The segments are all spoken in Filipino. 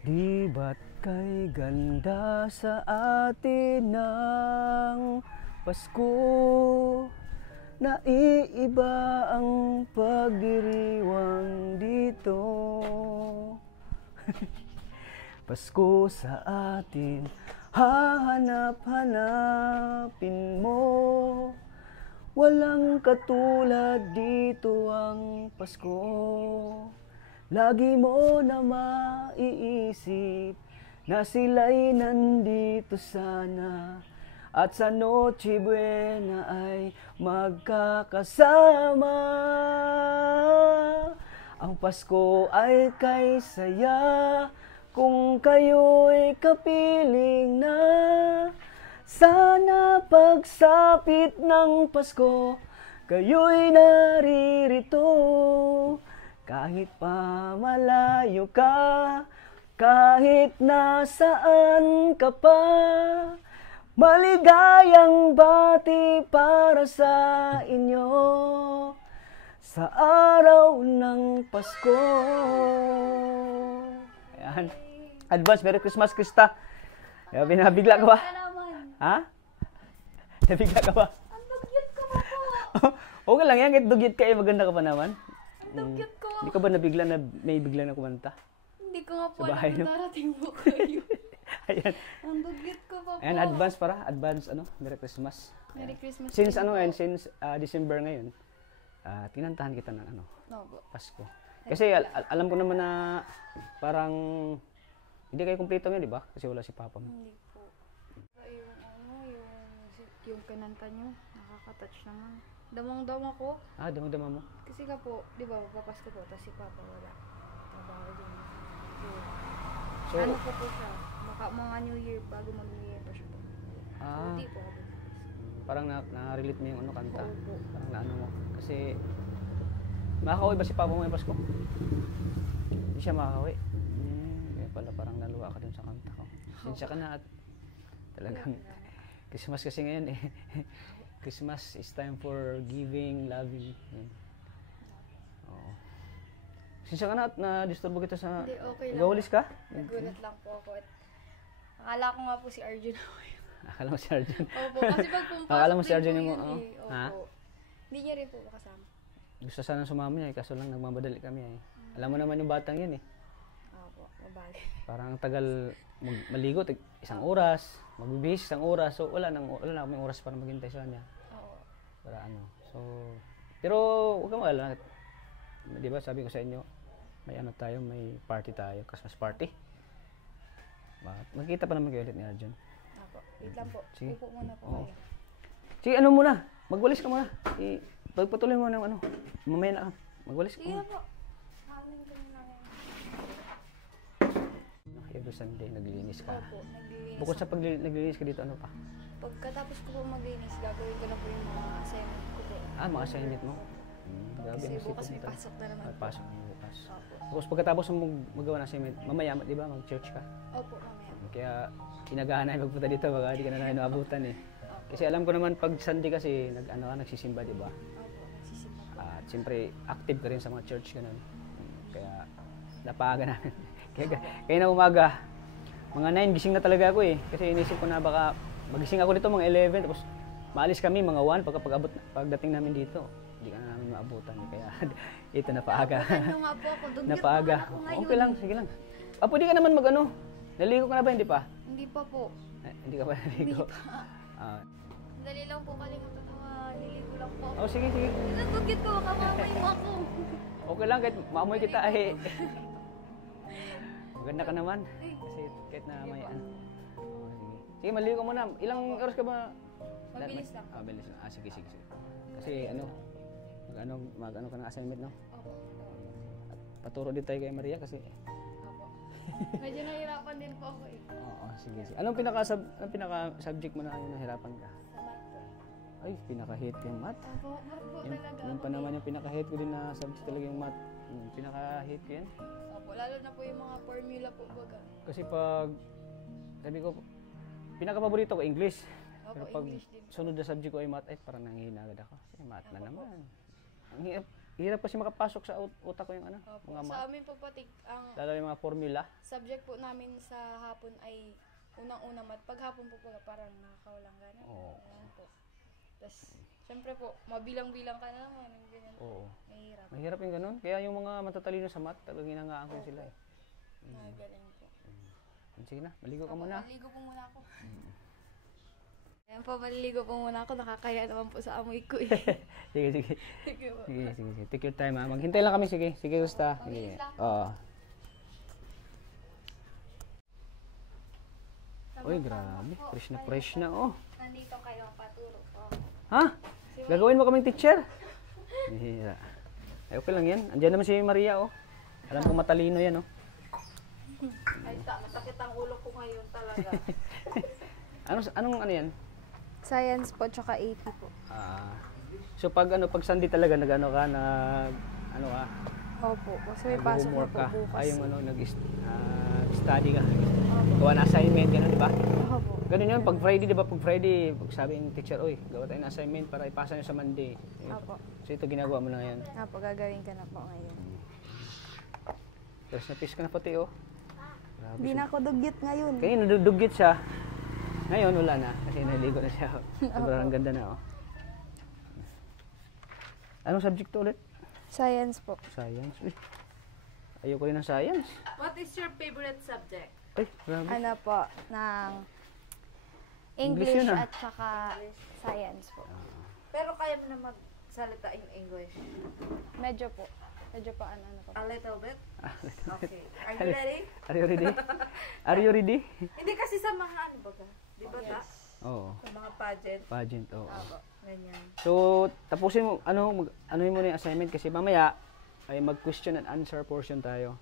Di ba't kay ganda sa atin ng Pasko? Naiiba ang pagdiriwang dito. Pasko sa atin, hahanap-hanapin mo. Walang katulad dito ang Pasko. Lagi mo na maiisip na sila'y nandito sana at sa Noche Buena ay magkakasama. Ang Pasko ay kay saya kung kayo'y kapiling na. Sana pagsapit ng Pasko, kayo'y naririto. Kahit pa malayo ka, kahit nasaan ka pa, maligayang bati para sa inyo sa araw ng Pasko. Ayan. Advance Merry Christmas, Krista. Nabigla ka ba? Ha? Nabigla ka ba? Ang dugyot ko pa po. Okay lang yan, kahit dugyot ka maganda ka pa naman. Ang dugyot ko. Hindi ka ba nabigla na may bigla na kumanta? Hindi ko nga po Sa bahay, alam na darating po kayo. Ayan. Ang dugyot ko pa po. Ayan, advance Merry Christmas. Merry Christmas. Since December ngayon, tinantahan kita ng No po. Pasko. Kasi alam ko naman na parang hindi kayo kumpleto ngayon, di ba? Kasi wala si Papa mo. Hindi po. Yung kinanta nyo, nakaka-touch naman. Damang-dama ko. Damang-dama mo. Kasi ka po, di ba, papasko po, tapos si Papa wala. Trabaho din. So, Ano po siya? Mga New Year, bago mag-New Year pa siya po. Hindi po ako. parang na-relate mo yung kanta. Opo. Parang naano mo. Kasi, makakauwi ba si Papa mo yung Pasko? Hindi siya makakauwi. Kaya pala parang naluwa ka dun sa kanta ko. Sinsya ka na at talagang Christmas kasi ngayon eh. Christmas is time for giving, loving. Oo. Sinsya ka na at na-disturbo kita sa... Hindi, okay lang. Nagawalis ka? Nagulat lang po ako. At akala ko nga po si Arjun ako yun. Akala mo si Arjun. Opo, kasi pag pumpasok Akala mo si din Arjun po yung... yun Oo. eh. Opo. Ha? Hindi niya rin po makasama. Gusto sana sumama niya eh, kaso lang nagmamadali kami eh. Alam mo naman yung batang yun eh. Opo, mabali. Parang tagal maligo, isang oras, magbibihis isang oras. So wala na kaming oras para maghintay sa kanya. Oo. Para ano. So, pero huwag kang wala. Di ba sabi ko sa inyo, may party tayo, Christmas party. Magkita pa naman kayo ulit ni Arjun. Opo, wait lang po. Sige. Upo muna po Oo. kayo. Sige, muna, magwalis ka muna. Pagpatuloy mo ng mamaya na ka. Magwalis ka Sige muna. na po. Kanin ko na lang. Every Sunday, naglilinis ka. Opo, naglilinis. Bukod sa naglilinis ka dito, ano pa? Pagkatapos ko po maglinis, gagawin ko na po yung mga assignment ko po. Mga assignment mo? Grabe, Kasi ang bukas sipag may mo pasok na naman. talaga. Pasok mo bukas. Opo. Tapos pagkatapos mo magawa ng assignment, mamaya, di ba, mag-church ka? Opo, mamaya. Kaya inagahan na magpunta dito, baka hindi ka na namin naabutan eh. Kasi alam ko naman pag Sunday kasi nagsisimba, di ba? Opo, nagsisimba po. At siyempre active ka rin sa mga church ganun. Kaya napaaga namin. kaya na umaga, mga 9 gising na talaga ako eh. Kasi inisip ko na baka magising ako dito mga 11 tapos maalis kami mga 1 pagdating namin dito. Hindi ka na namin maabutan. Kaya ito napaaga. Ano nga po ako, dugyot Napaaga. naman ako ngayon. Okay lang, sige lang. Pwede ka naman naligo ka na ba, hindi pa? Hindi pa po. Hindi ka pa naligo. Dali lang po, kalimutan ko. Niligo lang po. Sige. Dugyot ko, kamamay mo ako. Okay lang, kahit maamoy kita eh. Maganda ka naman. Kasi kahit na may ano. Sige, maligo mo na. Ilang oras ka ba? Mabilis lang. Mabilis lang. Sige. Kasi mag-ano ka ng assignment, no? Opo. At paturo din tayo kay Maria kasi... Opo. Medyo nahirapan din po ako eh. Oo, sige. Anong pinaka-subject mo na nahirapan ka? Sa math po. Ay, pinaka-hate ko yung math. Opo, math po talaga. Yung pa naman yung pinaka-hate ko din na subject talaga yung math. Pinaka-hate ko yan. Opo, lalo na po yung mga formula po baga. Kasi pag, sabi ko, pinaka-paborito ko English. Opo, Pero pag English din. sunod na subject ko ay math, parang nanghihina agad ako. Kasi math na naman. Ang hirap. hirap kasi makapasok sa utak ko yung ano, Opo. mga Sa amin po pati, ang lalo yung mga formula. subject po namin sa hapon ay unang-una mat. Pag hapon po parang nakakawalang gana. Oo. Ayan po. Tapos, syempre po, mabilang-bilang ka na naman. Ganyan po. Oo. Mahirap. Mahirap yung ganun. Kaya yung mga matatalino sa math, talagang hinangaan ko sila eh. Galing po. Sige na, maligo ka muna. Maliligo po muna ako. Ayan po, maliligo po muna ako. Nakakaya naman po sa amoy ko eh. Sige, sige. Sige po. Sige. Take your time ha. Maghintay lang kami, sige. Sige, gusta. Sige. Oo. Uy, grabe. Fresh na oh. Nandito kayo paturo po. Ha? Gagawin mo kaming teacher? Hihira. Ay, okay lang yan. Andiyan naman si Maria oh. Alam ko matalino yan oh. Ay, masakit ang ulo ko ngayon talaga. Anong ano yan? Science po, tsaka AP po. So pag Sunday talaga nag-ano ka, Opo, kasi may pasok na homework po ka. bukas. Ay, yung study ka. Gawa na assignment, gano'n, di ba? Opo. Ganun yun, pag Friday, di ba? Pag Friday, pag sabi ng teacher, oy, gawa tayo ng assignment para ipasa nyo sa Monday. Opo. So ito ginagawa mo na ngayon. Opo, gagawin ka na po ngayon. Tapos napis ka na pati, oh. Grabe. Hindi na ako dugyot ngayon. Kaya nadudugit siya. Ngayon, wala na. Kasi naligo na siya. Sobrang ganda na, oh. Anong subject to ulit? Science po. Science. Uy. Ayoko rin ng science. What is your favorite subject? Ay, grabe. Ano po, ng English English yun, at saka science po. Pero kaya mo na magsalita in English? Medyo po. Medyo pa ano po. A little bit? Okay. Are you ready? Are you ready? Are you ready? Hindi kasi sa mga ano baga? Di ba ta? Oo. Sa mga pageant. Pageant, oo. Ganyan. So, tapusin mo, ano mo na yung assignment kasi mamaya ay mag-question and answer portion tayo.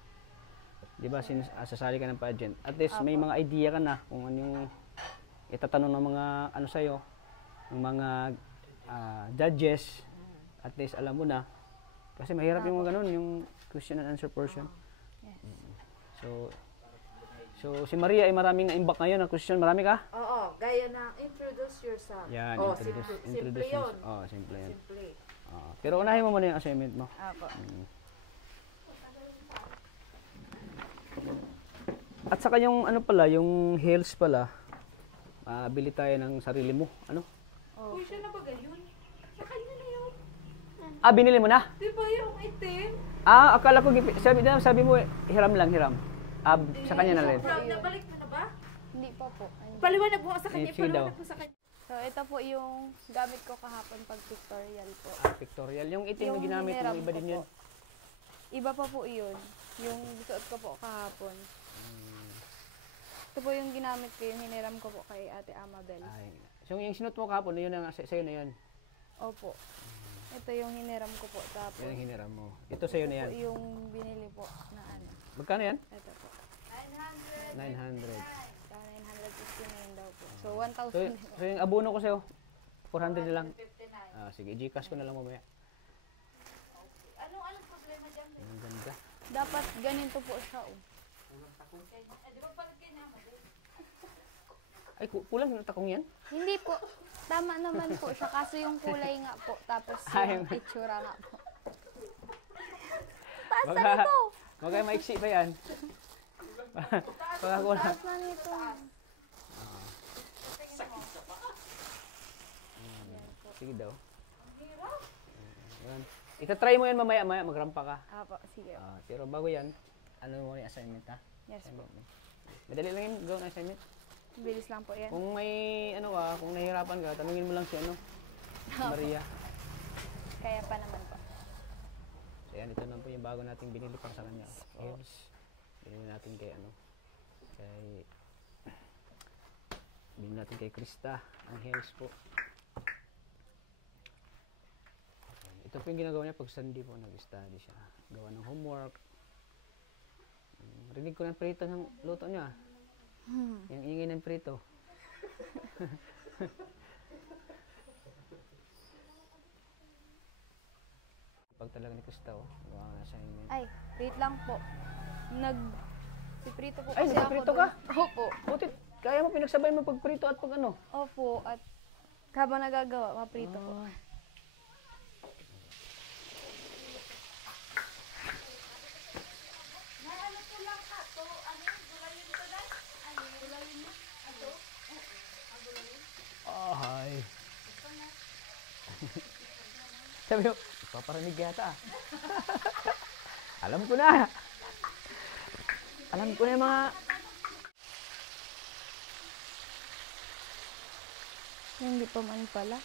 'Di ba? Since sasali ka ng pageant. At least may mga idea ka na kung ano yung itatanong ng mga ano sa'yo, ng mga judges. At least alam mo na. Kasi mahirap yung mga ganun, yung question and answer portion. Yes. So si Maria ay maraming na-imbak ngayon na question. Marami ka? Oo, gaya na introduce yourself. Yan, Oh, introduce simple yun. Oh, simple yan. Simple. Pero unahin mo muna yung assignment mo. Opo. At saka yung ano pala, yung heels pala, bili tayo ng sarili mo. Ano? Uy, siya na ba gayon? Siya kayo na yun. Binili mo na? Di ba yung itim? Akala ko, sabi mo, hiram lang, hiram. Sa kanya na rin. Brown, nabalik mo na ba? Hindi pa po. Paliwanag mo sa kanya, Feel daw. paliwanag mo sa kanya. So, ito po yung gamit ko kahapon pag tutorial po. Pictorial. Yung itim na Yung ginamit mo, hiniram iba ko din po. yun. Iba pa po yun. Yung suot ko po kahapon. Ito po yung ginamit ko, yung hiniram ko po kay Ate Amabel. Ay. So yung sinot mo kapon, yun ang sa'yo na yun. Opo. Ito yung hiniram ko po. Tapos, Yan ang hiniram mo. Ito sa'yo na yan. ito yung binili po na ano. Magkano yan? Ito po. 900. 959 daw po. So, So, 1,000. so yung abono ko sa'yo, 400 na lang. Sige, Gcash ko na lang mamaya. Anong problema dyan? Ang ganda. Dapat ganito po siya. Oh. Di ba parang ganyan? Ay, kulang yung takong yan? Hindi po. Tama naman po siya. Kaso yung kulay nga po. Tapos Ay, yung itsura nga po. Magkaya maiksi pa yan. Baka kulang. Taas na nito. Sige daw. Yan. Itatry mo yan mamaya, magrampa ka. Apo, sige. Pero bago yan, ano mo yung assignment ha? Yes po. Madali lang yung gawin ang assignment. Bilis lang po yan. Kung may kung nahihirapan ka, tanungin mo lang si si Maria. Kaya pa naman po. So yan, ito na po yung bago nating binili para sa kanya. Heels. Binili natin kay Krista, ang heels po. Ito po yung ginagawa niya pag Sunday po, nag-study siya. Gawa ng homework. Rinig ko ng prito ng luto niya. Yung ingay ng prito. Pag talaga ni Krista, gawa ng assignment. Ay, wait lang po. Siprito po Ay, kasi ako nagprito dun. ka? Opo. Buti, kaya mo pinagsabay mo pagprito at pag ano? Opo. At habang nagagawa, maprito po. Sabi mo, paparinig yata. Alam ko na. Alam ko na yung mga... Hindi pa man pala.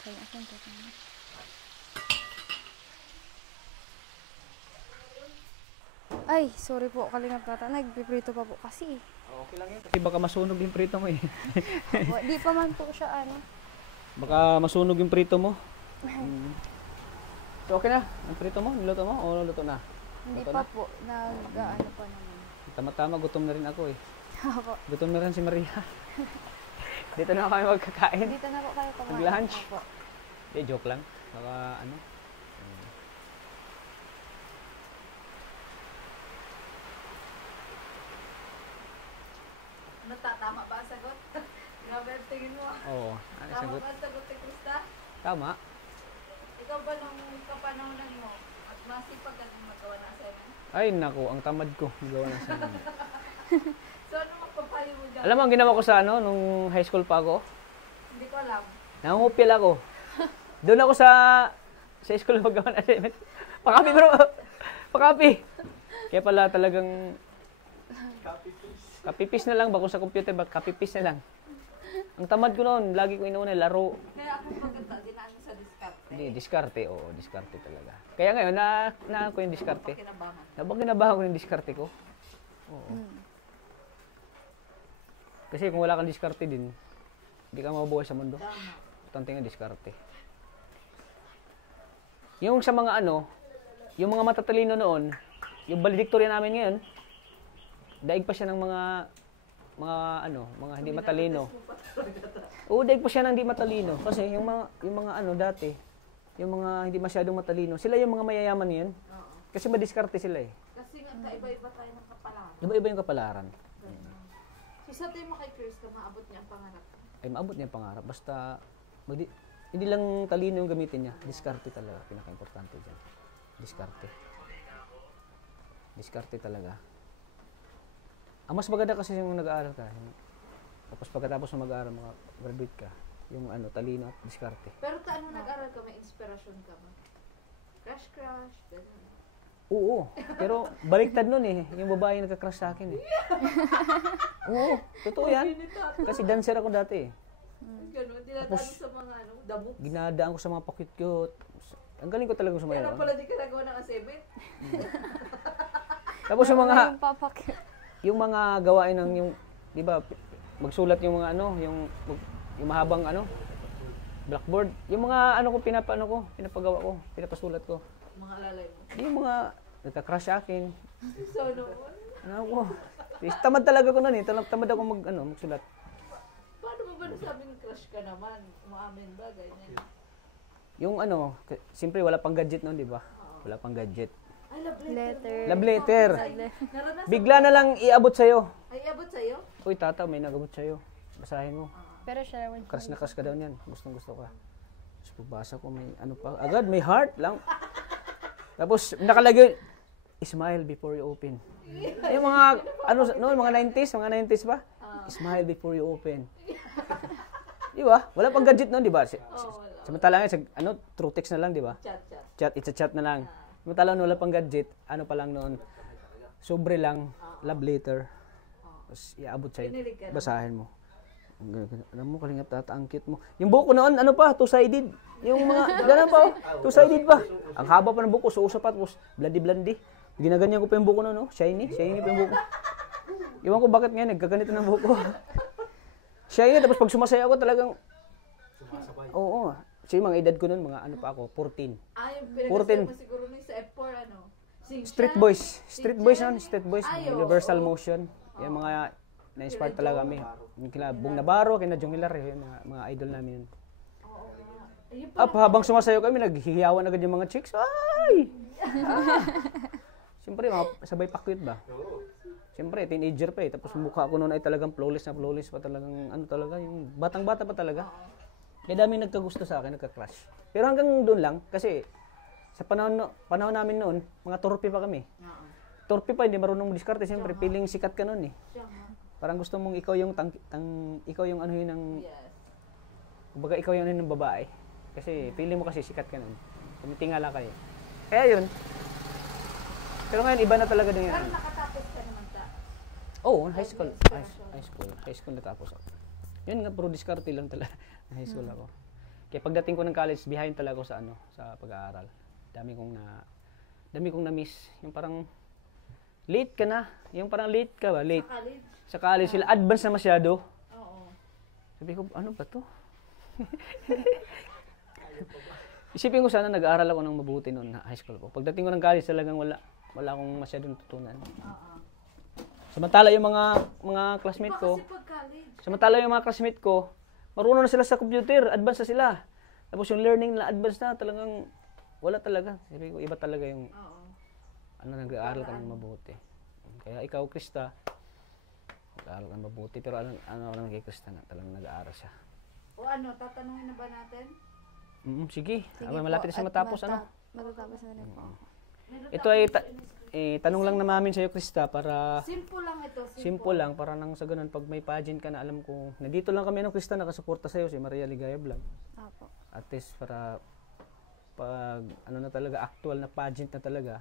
Kaya saan ka na? Ay, sorry po, Kalingap Tata. Nagpiprito pa po kasi. Okay lang yun. Kasi baka masunog yung prito mo eh. Di pa man po siya ano. Baka masunog yung prito mo. So okay na? Ang prito mo? Niluto mo? O luto na? Hindi Luto pa na? po. Nag-ano pa naman. Tama-tama, gutom na rin ako eh. Opo. Gutom na rin si Maria. Dito na kami magkakain. Dito na po kayo kumain. Mag-lunch? Opo. Joke lang. Baka ano. Tama ba ang sagot? Grabe ang tingin mo. Oo. Ano Tama sagot? ba ang sagot ni Krista? Tama. Ikaw ba nung kapanahonan mo at masipag ka nung magawa ng assignment? Ay naku, ang tamad ko. Gawa na sa So ano magpapayo mo dyan? Alam mo, ang ginawa ko sa ano, nung high school pa ako, Hindi ko alam. nangungupil ako. Doon ako sa school magawa ng assignment. Pakapi bro! Pakapi! Kaya pala talagang kapipis na lang ba kung sa computer ba? Kapipis na lang. Ang tamad ko noon, lagi ko inuuna laro. Kaya ako maganda, dinaan mo sa diskarte. Hindi, diskarte. Oo, diskarte talaga. Kaya ngayon, na ko yung diskarte. Kinabangan. Nabang ko yung diskarte ko. Oo. Kasi kung wala kang diskarte din, hindi ka mabubuhay sa mundo. Tama. Importante nga diskarte. Yung sa mga ano, yung mga matatalino noon, yung valedictorian namin ngayon, daig pa siya ng mga hindi matalino. Oo, daig pa siya ng hindi matalino. Kasi yung mga ano dati, yung mga hindi masyadong matalino, sila yung mga mayayaman ngayon. Oo. Kasi madiskarte sila eh. Kasi nga, kaiba-iba tayo ng kapalaran. Iba-iba yung kapalaran. So sa tingin mo kay Chris, maabot niya ang pangarap. Ay maabot niya yung pangarap. Basta, hindi lang talino yung gamitin niya. Diskarte talaga. Pinaka-importante dyan. Diskarte. Diskarte talaga. Ang mas maganda kasi yung nag-aaral ka. Tapos pagkatapos ng mag-aaral, graduate ka. Yung ano, talino at diskarte. Pero ano nag-aral ka, may inspirasyon ka ba? Crush, gano'n. Oo. Pero baliktad nun eh. Yung babae nagka-crush sa akin eh. Oo. Totoo yan. Kasi dancer ako dati eh. Gano'n, dinadaan sa mga dabok. Ginadaan ko sa mga pa-cute-cute. Ang galing ko talaga Kaya sumayaw. lang pala di ka nagawa ng assignment. Tapos yung mga Yung papakit. yung mga gawain ng yung 'di ba magsulat yung mga ano, yung mahabang ano blackboard. Yung mga ano ko pinapagawa ko, pinapasulat ko. Mga lalay mo. Yung mga nagka-crush sa akin. So noon, Ano ko. Tamad talaga ko noon eh. Tamad ako magsulat. paano mo ba nasabing crush ka naman? Umaamin ba? Ganyan. Yung ano, siyempre wala pang gadget noon, 'di ba? Wala pang gadget. Ay, love letter. Letter. Love letter. Naranasan Bigla na lang iabot sa'yo. Ay, abot sa'yo? Uy, tata, may nagabot sa'yo. Basahin mo. Pero siya naman. Crush na crush ka daw niyan. Gusto ka. Tapos pagbasa ko, may ano pa. Agad, may heart lang. Tapos nakalagay, smile before you open. Yung mga, ano, no, mga 90s ba? Smile before you open. Di ba? Wala pang gadget noon, di ba? Samantala nga, through text na lang, di ba? Chat. It's a chat na lang. Samantala wala pang gadget, ano pa lang noon, sobre lang, love letter. Tapos iaabot sa'yo, Pinilig ka naman. basahin mo. Alam mo, Kalingap Tata, ang cute mo. Yung buko noon, ano pa, two-sided. Yung mga, gano'n pa, two-sided pa. Ang haba pa ng buko, suusa pa, tapos blandi-blandi. Ginaganyan ko pa yung buko noon, no? Shiny pa yung buko. Iwan ko bakit ngayon, nagkaganito ng buko. Shiny, tapos pag sumasaya ako talagang, oo. So yung mga edad ko noon, mga ano pa ako, 14. Ay, 14. mo siguro nun sa F4, ano? Street Boys. Street Boys noon, Street Boys. Ay, oo. Universal Motion. Yung mga na-inspire talaga kami. Yung kila Bong Navarro, kina Jong Hilar, yung mga idol namin yun. Oo. Ayun pa. Habang sumasayaw kami, naghihiyawan agad yung mga chicks. Ay! Siyempre, sabay pa-cute ba? Siyempre, teenager pa eh. Tapos mukha ko noon ay talagang flawless pa talagang, ano talaga, yung batang-bata pa talaga. Kaya daming nagkagusto sa akin, nagka-crush. Pero hanggang doon lang, kasi sa panahon namin noon, mga torpe pa kami. Torpe pa, hindi marunong diskarte. Siyempre, piling sikat ka noon eh. Siya nga. Parang gusto mong ikaw yung ikaw yung ano yun ng, Yes. kumbaga ikaw yung ano ng babae. Kasi feeling mo kasi sikat ka noon. Tumitingala kayo. Kaya yun. Pero ngayon, iba na talaga din Pero yan. nakatapos ka naman sa... Oo, high school. High school natapos ako. Yun nga, puro diskarte lang talaga. High school ako. Kaya pagdating ko ng college, behind talaga ako sa sa pag-aaral. Dami kong na-miss. Yung parang late ka na. Yung parang late ka ba? Late. Sa college? Sa college, sila advance na masyado. Oo. Sabi ko, ano ba to? Isipin ko sana nag-aaral ako ng mabuti noon na high school ko. Pagdating ko ng college, talagang wala akong masyadong tutunan. Oo. Samantala yung mga classmate Iba ko, kasi pag college. samantala yung mga classmate ko, marunong na sila sa computer, advance na sila. Tapos yung learning nila advance na, talagang wala talaga. Sabi ko, iba talaga yung Oo. nag-aaral ka ng mabuti. Kaya ikaw, Krista, nag-aaral ka ng mabuti, pero ano kay Krista na talagang nag-aaral siya. O ano, tatanungin na ba natin? Sige. Sige Abay, po, malapit na siya at matapos, matatapos na rin po. Ito ay tanong lang na namin sa iyo, Krista, para Simple lang ito. simple lang, para nang sa ganun, pag may pageant ka na, alam ko, nandito lang kami ng Krista, nakasuporta sa iyo, si Maria Ligaya Vlog. Apo. At least para pag ano na talaga, actual na pageant na talaga.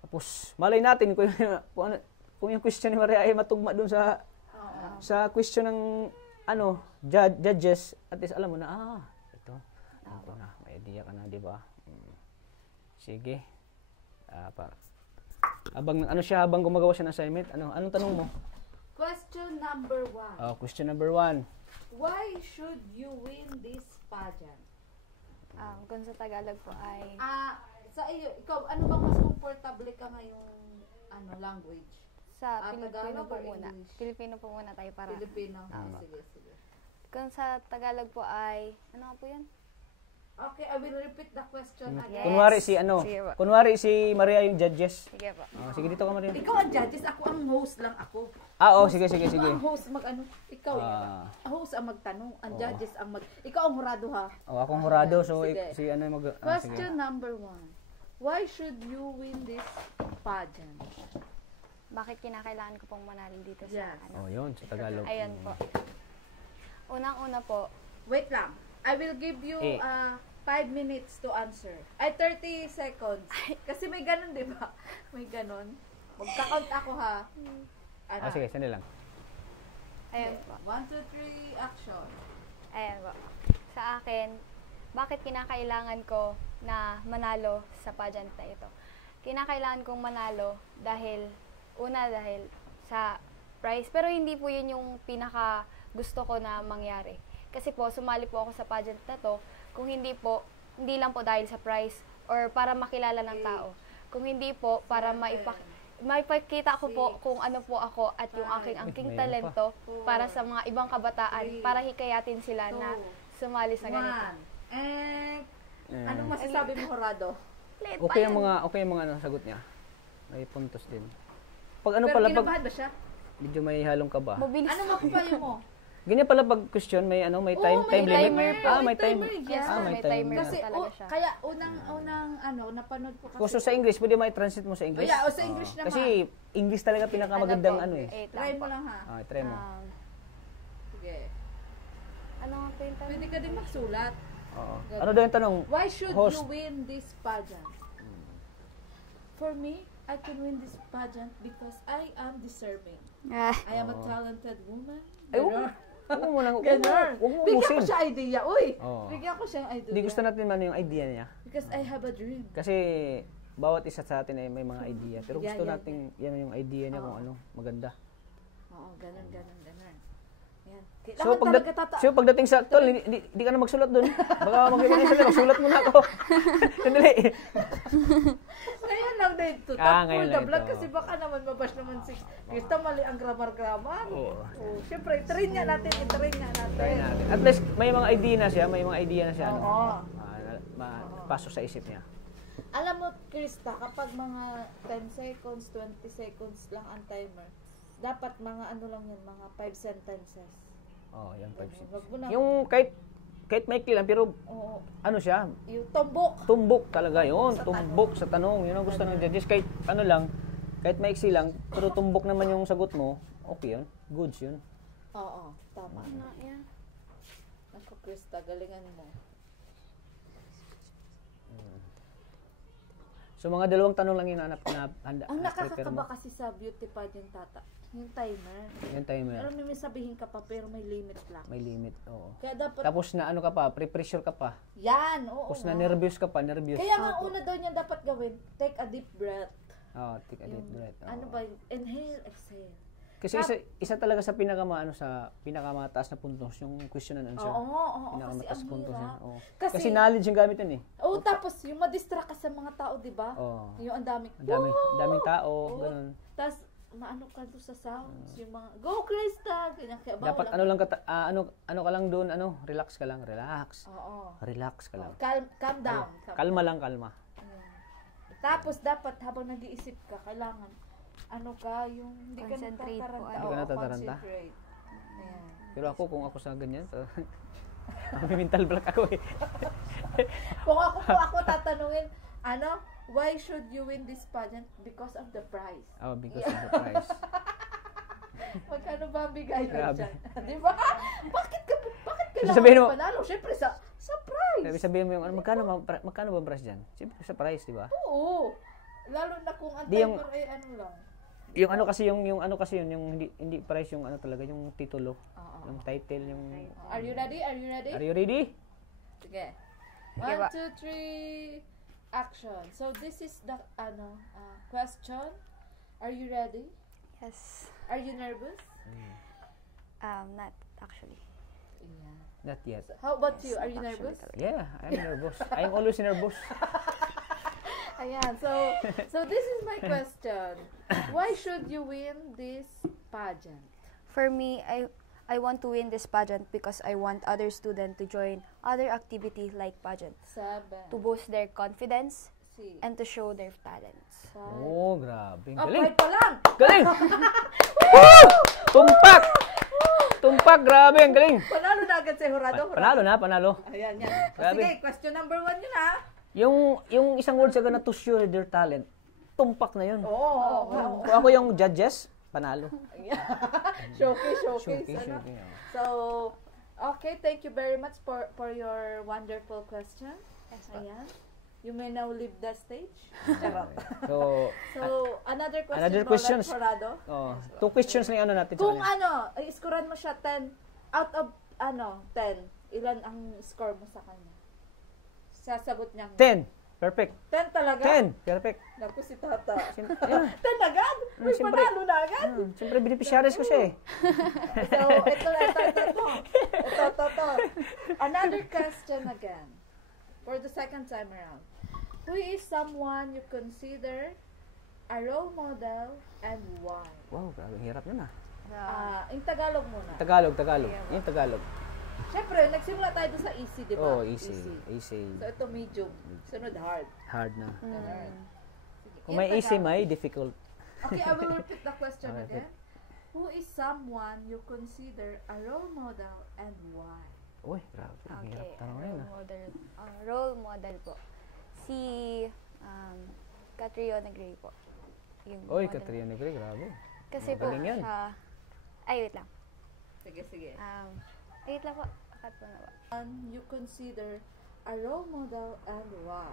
Tapos malay natin kung yung question ni Maria ay matugma doon sa question ng judges, at least alam mo na ito na, may idea ka na, di ba? Sige. Habang gumagawa siya ng assignment, anong tanong mo? Question number 1. Question number 1. Why should you win this pageant? Kung sa Tagalog po ay Sa iyo, ikaw, ano bang mas comfortable ka ngayong language? sa Pilipino Tagalog po or muna. English? Pilipino po muna tayo para. Filipino. Tama. Sige. Kung sa Tagalog po ay, ano nga po yan? Okay, I will repeat the question again. Yes. Sige po. Kunwari si Maria yung judges. Sige po. Sige, dito ka, Maria. Ikaw ang judges, ako ang host lang ako. Sige. Ikaw ang host ikaw ang host ang magtanong, ang judges ang ikaw ang hurado ha. Akong hurado, so Sige. si ano yung sige. Question number 1. Why should you win this pageant? Bakit kinakailangan ko pong manalo dito sa Yes. Yun, sa Tagalog. Ayan po. Unang-una po, Wait lang. I will give you 5 minutes to answer. Ay, 30 seconds. Kasi may ganun, di ba? May ganun. Magka-count ako ha. Sige, sandali lang. ayan po. 1, 2, 3, action. Ayan po. Sa akin, bakit kinakailangan ko na manalo sa pageant na ito? Kinakailangan kong manalo dahil sa prize. Pero hindi po yun yung pinaka gusto ko na mangyari. Kasi po, sumali po ako sa pageant na to. Kung hindi po, hindi lang po dahil sa prize or para makilala ng tao. Kung hindi po, para maipakita ko po kung ano po ako at yung aking talento para sa mga ibang kabataan, para hikayatin sila na sumali sa ganito. Anong masasabi mo, Horado? Okay yung mga sagot niya. May puntos din. Pag Pero kinabahan ba siya? medyo may halong kaba. Mabilis. Ano makupayo mo? Ganyan pala pag question, may may time may limit. timer po. May timer. Yes, may timer Kasi talaga siya. kaya unang napanood ko kasi. Kung sa English, pwede may translate mo sa English. Sa English naman. Kasi English talaga pinakamagandang Wait Try lang mo po. lang ha. Try mo. Sige. Ano nga po yung tanong? Pwede ka din magsulat. Ano daw yung tanong? Why should Host. you win this pageant? For me, I can win this pageant because I am deserving. I am a talented woman. Ay, huwag mo lang. Ganon. Huwag mo Bigyan ko ubusin. siya idea. Uy! Oo. Bigyan ko siyang idea. Hindi gusto natin man yung idea niya. Because I have a dream. Kasi bawat isa sa atin ay may mga idea. Pero Yeah, gusto yeah, natin yan yung idea niya kung ano, maganda. Oo, ganun. Yan. So, pagdating sa tol, hindi ka na magsulat doon. Baka mag-ibang sila, magsulat muna ako. Sandali. Ngayon lang din ito. Ngayon The lang vlog ito. kasi baka naman mabash naman si Krista, mali ang grammar-grammar. Oo. Siyempre, itarin nga natin. Try natin. At least may mga idea na siya, Oo. pasok sa isip niya. Alam mo, Krista, kapag mga 10 seconds, 20 seconds lang ang timer, dapat mga lang yan, mga 5 sentences. Yan 5 Wag mo na. Yung kahit maikli lang, pero Oo. ano siya, Yung tombok. tumbok talaga yun. Sa Tumbok sa tanong. Yun ang gusto ng judges. Kahit ano lang, kahit maiksi lang, pero tumbok naman yung sagot mo, okay yun. Goods yun. Oo, tama. Yan. Ako, Krista, galingan mo. So mga dalawang tanong lang yung na handa. Ang prepare mo. nakakakaba kasi sa beauty pageant tata, yung timer. Yung timer. Pero may sabihin ka pa, pero may limit lang. May limit, oo. Kaya dapat, Tapos na ano ka pa, pre-pressure ka pa. yan, oo. Tapos na nga. nervous ka pa, nervous. Kaya nga una daw niya dapat gawin, take a deep breath. Oh, take a deep breath. oo. Ano ba, inhale, exhale. Kasi isa talaga sa pinakamataas na puntos yung question and answer. Oo, Pinakamataas kasi ang puntos yan. hirap. Oo. Kasi- Kasi knowledge yung gamit yun eh. Oo, tapos yung madistract ka sa mga tao, di ba? Oo. Yung ang daming, Daming tao, Oo. ganun. Tapos, maano ka doon sa sounds, yung mga, go Krista, ganyan. Kaya bawal Dapat ang- ano lang ka, ano ka lang doon, relax ka lang, relax. Oo. Relax ka lang. Calm down. Kalma lang, kalma. Ayan. Tapos, dapat habang nag-iisip ka, kailangan, ano ka, yung hindi ka Concentrate po, natataranta. ano. Hindi ka Oo, natataranta? concentrate. Ayan. Pero kung ako sa ganyan, may mental block ako eh. Kung ako tatanungin, why should you win this pageant? Because of the prize. Oh, because of the price. Magkano ba ang bigay ko Grabe. dyan? Di ba? Bakit kailangan Sabihin mo- panalo? Siyempre sa prize. Sabihin mo yung, magkano ba ang price dyan? Siyempre sa price, di ba? Oo. Lalo na kung ang Di yung- timer ay ano lang. Yung ano kasi yung hindi price yung ano talaga yung titulo, Oo. yung title, yung Are you ready? Are you ready? Sige. Sige 1, ba? 2, 3, action. So this is the question. Are you ready? Yes. Are you nervous? Not actually. Yeah. Not yet. How about you? Yes, Are you not nervous? actually Yeah, I'm nervous. I'm always nervous. Ayan. So this is my question. Why should you win this pageant? For me, I want to win this pageant because I want other students to join other activities like pageant to 7, boost their confidence 6, and to show their talents. 5. Oh, grabe. Ang Oh, galing. 5 pa lang! Galing! Woo! Tumpak! Tumpak, grabe, ang galing. Panalo na agad si Jurado. Panalo na, panalo. Ayan, yan. O, Grabe. sige, question number 1 yun ha. Yung isang word sa na to show their talent, tumpak na yun. Oo. Kung ako yung judges, panalo. Showcase. Showcase, Ano? showcase. So, okay, thank you very much for your wonderful question. Ayan. You may now leave the stage. Charot. So, So, another question Another mo, questions. like Jurado. oh, 2 questions na yung ano natin sa Kung kanya. i-scorean mo siya 10 out of 10, ilan ang score mo sa kanya? Sasagot niya. 10. Perfect. 10 talaga? 10. Perfect. Naku si Tata. Yeah. 10 agad? May Siyempre. panalo na agad? Siyempre, beneficiaries ko siya eh. So, ito. Another question again. For the second time around. Who is someone you consider a role model and why? Wow, grabe, hirap nun ah. In Tagalog muna. Tagalog. Yung Tagalog. Siyempre, nagsimula tayo doon sa easy, di ba? Oh, easy. So, ito medium. Sunod hard. Hard na. Ganun. Sige, Kung in may easy, Tagalog. may difficult. Okay, I will repeat the question Okay, again. Who is someone you consider a role model and why? Uy, grabe. Ang hirap tanong na yun ah. Role model po. Si Catriona Gray po. Yung Uy, model. Catriona Gray, grabe. Kasi po Magaling yan. siya... Ay, wait lang. Sige. Wait lang po. Akat po na po. You consider a role model and why?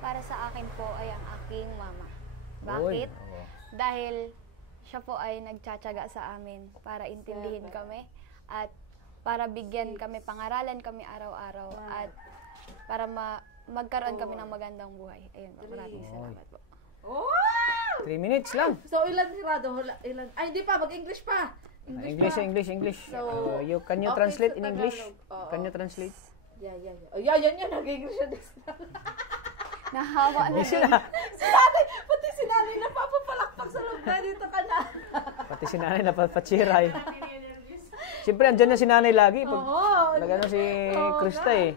Para sa akin po ay ang aking mama. Uy, Bakit? oo. Dahil siya po ay nagtsatsaga sa amin para intindihin kami at para bigyan kami, pangaralan kami araw-araw at para magkaroon kami ng magandang buhay. Ayun po, maraming salamat po. Oh! 3 minutes lang. So, ilan Hirado? Ilan? Ay, hindi pa. Mag-English pa. English. So, Can you okay, translate sa in English? Tagalog. Oo. Can you translate? Yeah. Oh, yan. Nag-English siya. Nahawa na Busy rin. na. Pati si nanay napapapalakpak sa loob na dito ka na. Pati si nanay napapatsiray. Siyempre, andyan na si nanay lagi. Pag nagano si Krista eh.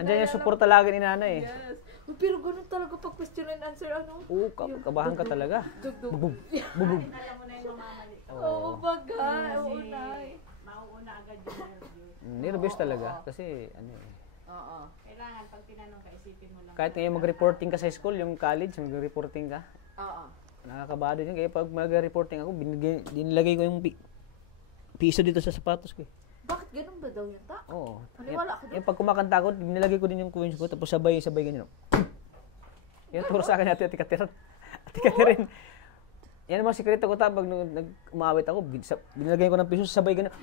Andyan yung suporta lagi ni nanay eh. Yes. Pero ganun talaga pag question and answer, ano? Oo, kabahan ka talaga. Dugdug. Bubog. Oo, bagay. Oo, nay. Nervous talaga. Kasi, ano eh. Oo. Kailangan pag tinanong ka, isipin mo lang. Kahit ngayon mag-reporting ka sa school, yung college, mag-reporting ka. Oo. Nakakabado yun. Kaya pag mag-reporting ako, dinilagay ko yung piso dito sa sapatos ko eh. Bakit ganun ba daw yun, ta? Oo. Maniwala ka doon. Yung pag kumakanta ko, nilagay ko din yung coins ko, tapos sabay ganyan. Yan turo sa akin Ate Katirin. Yan ang mga sikreto ko pag umawit ako, binilagay ko ng piso, sabay ganyan.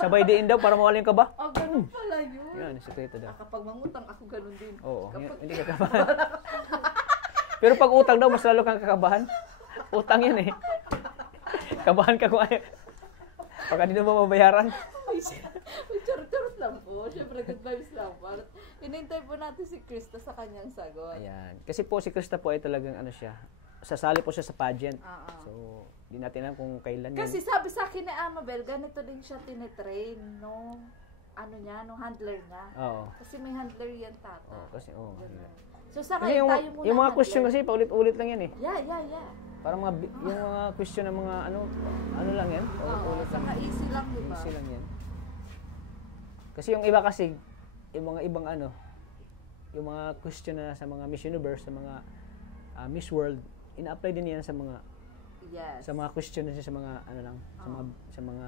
Sabay diin daw para mawala yung kaba. Oh, ganun pala yun. Yan, sikreto daw. Kapag mangutang ako, ganun din. Oo, Kapag... hindi ka kabahan. Pero pag utang daw, mas lalo kang kakabahan. Utang yan eh. Kabahan ka kung ayaw. Pagka hindi mo mabayaran. May charot-charot lang po. Siyempre, good vibes lang po. Inintay po natin si Krista sa kanyang sagot. Ayan. Kasi po si Krista po ay talagang ano siya. Sasali po siya sa pageant. So, di natin alam kung kailan Kasi sabi sa akin ni Amabel, ganito din siya tinetrain nung ano niya, nung handler niya. Oo. Kasi may handler yan, tata. Oo, kasi oo. So sa Kasi ngayon, tayo muna yung mga handler. question kasi paulit-ulit lang yan eh. Yeah. Parang yung mga question ng mga ano lang yan. Oo, Paulit-ulit lang. saka easy lang, di ba? Easy lang yan. Kasi yung iba kasi, yung mga ibang yung mga question na sa mga Miss Universe, sa mga Miss World, ina-apply din yan sa mga Yes. sa mga question sa mga sa mga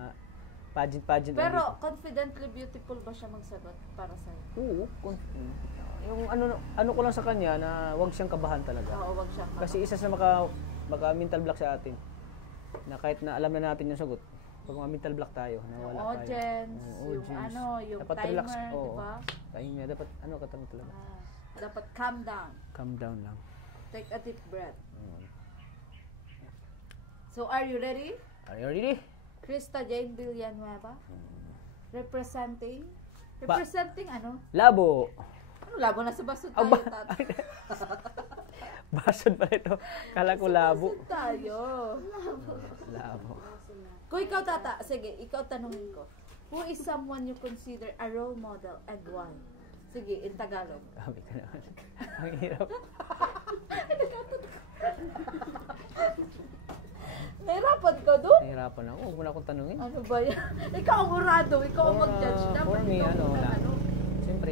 pageant. Pero confidently beautiful ba siya magsagot para sa'yo? Oo, yung ano ko lang sa kanya na wag siyang kabahan talaga. Oo, wag siya. Kasi isa sa maka mental block sa atin na kahit na alam na natin yung sagot, pag mga mental block tayo, yung nawala tayo. audience, yung audience. yung Dapat timer, relax. di Oo. ba? Timer, dapat katabi talaga. Dapat calm down. Calm down lang. Take a deep breath. So, are you ready? Are you ready? Krista Jane Villanueva. Representing ano? Labo. Ano labo na sa basod tayo, Aba. tata? Basod pala ito. Kala ko labo. Basod tayo. Labo. Kung ikaw, tata, sige, ikaw tanungin ko. Who is someone you consider a role model and why? Sige, in Tagalog. Sabi ka naman. Ang hirap. Nahirapan ka doon? Nahirapan ako. Huwag mo na akong tanungin. Ano ba yan? Ikaw ang urado, ikaw ang mag-judge. Dapat For me, ikaw ang wala. tatanong. Siyempre,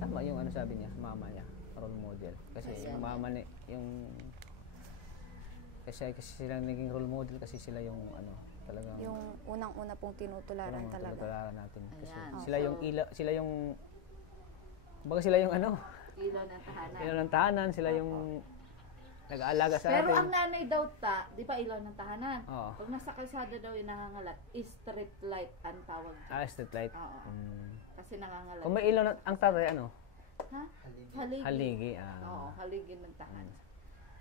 sama yung sabi niya, mama niya, role model. Kasi yung mama niya, kasi sila naging role model kasi sila yung talagang Yung unang-una pong tinutularan talaga. tinutularan natin. Kasi Ayan. sila yung sila yung Ilaw ng tahanan. ilaw ng tahanan, sila yung nag-aalaga sa Pero atin. ang nanay daw di ba ilaw ng tahanan? Oo. Pag nasa kalsada daw yung nangangalat, street light ang tawag. Street light. Oo. Kasi nangangalat. Kung may ilaw ang tatay, Ha? Haligi. haligi. Oo, haligi ng tahanan.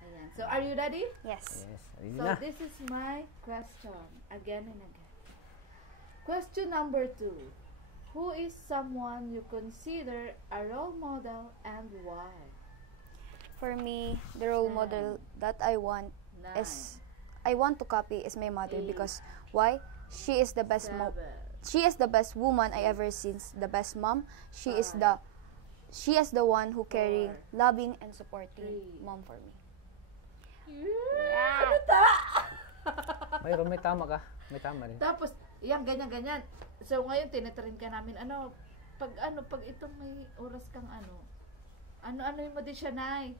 Ayan. So, are you ready? Yes. Yes, ready So, na. this is my question. Again and again. Question number 2. Who is someone you consider a role model and why? For me, the role model that I want is I want to copy is my mother because why? She is the best she is the best woman I ever seen, the best mom. She is the one who caring, loving and supporting mom for me. Ano ta? Mayroon, may tama ka. May tama rin. Tapos, yan, ganyan. So, ngayon, tinetrain ka namin, pag itong may oras kang ano yung mo din siya, Nay?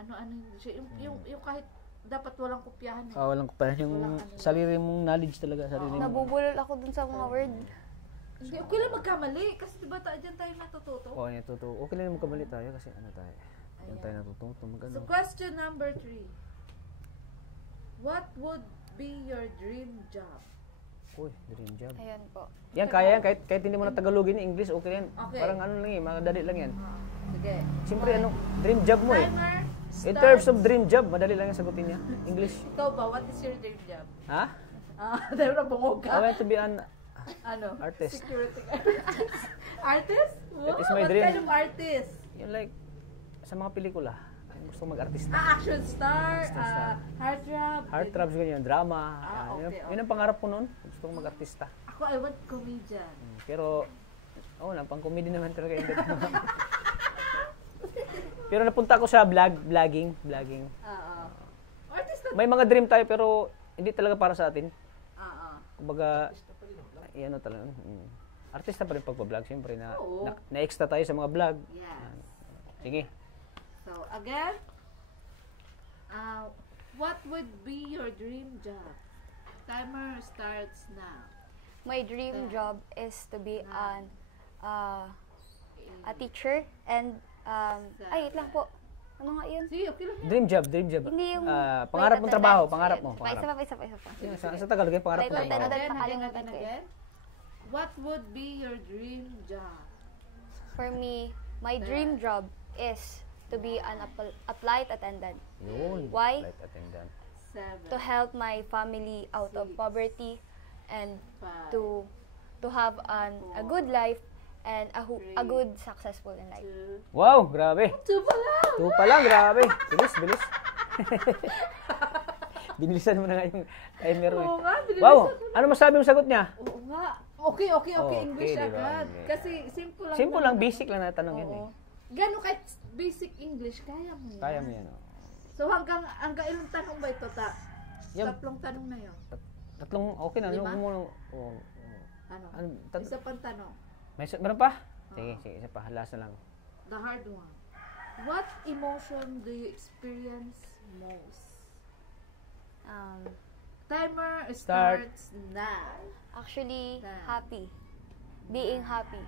Ano yung siya? Yung kahit dapat walang kopyahan. Walang pa yung sarili mong knowledge talaga. Nabubulol ako dun sa mga word. Hindi, okay lang magkamali. Kasi diba dyan tayo natututo? Oo, totoo. Okay lang magkamali tayo kasi tayo. Yan tayo natututo. So, question number 3. What would be your dream job? Uy, dream job. Ayan po. Yan, kaya yan. Kahit hindi mo na Tagalogin, English, okay yan. Okay. Parang lang madali lang yan. Sige. Siyempre, dream job mo eh. Timer In terms of dream job, madali lang yung sagutin niya. English. Ikaw ba? What is your dream job? Ha? Dahil na bungog I ka. want to be an artist. Security artist? Artist? That is my What dream. kind of artist? Yung like, sa mga pelikula, gusto mag-artista. Action star? Action star. Heartthrob? Heartthrobs, ganyan, drama. Okay, Yun ang pangarap ko noon. Gusto kong mag-artista. Ako, I want comedian. Pero, pang comedy naman talaga yung Pero napunta ako sa vlogging. Artist na. May mga dream tayo pero hindi talaga para sa atin. Kumbaga, talaga. Artista pa rin pagpa-vlog, siyempre na-extra tayo sa mga vlog. Yes. Sige. So, again, what would be your dream job? Timer starts now. My dream job is to be a teacher and ay, wait lang po. Ano nga yun? Sige, okay lang yan. Dream job. Hindi yung Pangarap mong trabaho, pangarap mo. Isa Pangarap. pa. Yan, sa Tagalog, yung pangarap mo Like, trabaho. nakalimutan ko eh. What would be your dream job? For me, my dream job is to be an flight attendant. Yun. Why? Flight attendant. 7, To help my family out of poverty and 5, to have a good life and a good successful in life. 2, Wow, grabe. 2 pa lang! 2 pa lang, grabe. Bilis. Binilisan mo na nga yung timer mo. Oo nga, binilisan Wow, ko na. ano masabi mo sagot niya? Oo nga. Okay, English diba? agad. Okay. Kasi simple lang. Simple lang, naman. basic lang na tanong yan eh. Oo. Gano'n kahit basic English, kaya mo yan. Kaya mo yan. Oh. So hanggang ilang tanong ba ito, ta? Yung- 3 tanong na yun. Tatlong, okay na. Lima? Ano, Isa pang tanong. meron pa? Sige, isa pa. Last na lang. The hard one. What emotion do you experience most? Timer Start. starts now. Actually, Nah. happy. Being happy.